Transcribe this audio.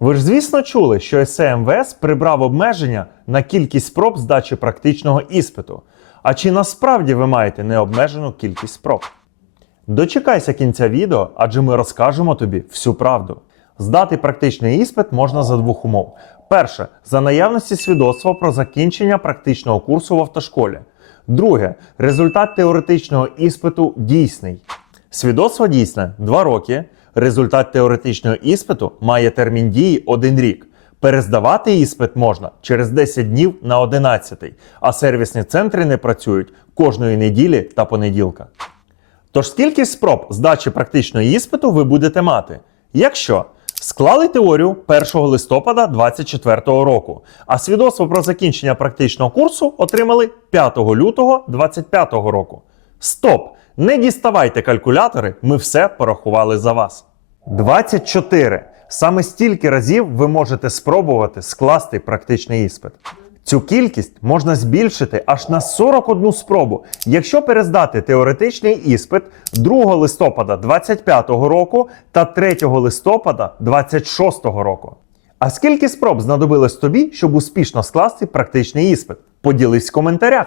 Ви ж звісно чули, що СМВС прибрав обмеження на кількість спроб здачі практичного іспиту. А чи насправді ви маєте необмежену кількість спроб? Дочекайся кінця відео, адже ми розкажемо тобі всю правду. Здати практичний іспит можна за двох умов: перше за наявності свідоцтва про закінчення практичного курсу в автошколі. Друге результат теоретичного іспиту дійсний. Свідоцтво дійсне 2 роки. Результат теоретичного іспиту має термін дії 1 рік. Перездавати іспит можна через 10 днів на 11, а сервісні центри не працюють кожної неділі та понеділка. Тож скільки спроб здачі практичного іспиту ви будете мати? Якщо склали теорію 1 листопада 2024 року, а свідоцтво про закінчення практичного курсу отримали 5 лютого 2025 року. Стоп! Не діставайте калькулятори, ми все порахували за вас. 24. Саме стільки разів ви можете спробувати скласти практичний іспит. Цю кількість можна збільшити аж на 41 спробу, якщо перездати теоретичний іспит 2 листопада 2025 року та 3 листопада 2026 року. А скільки спроб знадобилось тобі, щоб успішно скласти практичний іспит? Поділись в коментарях.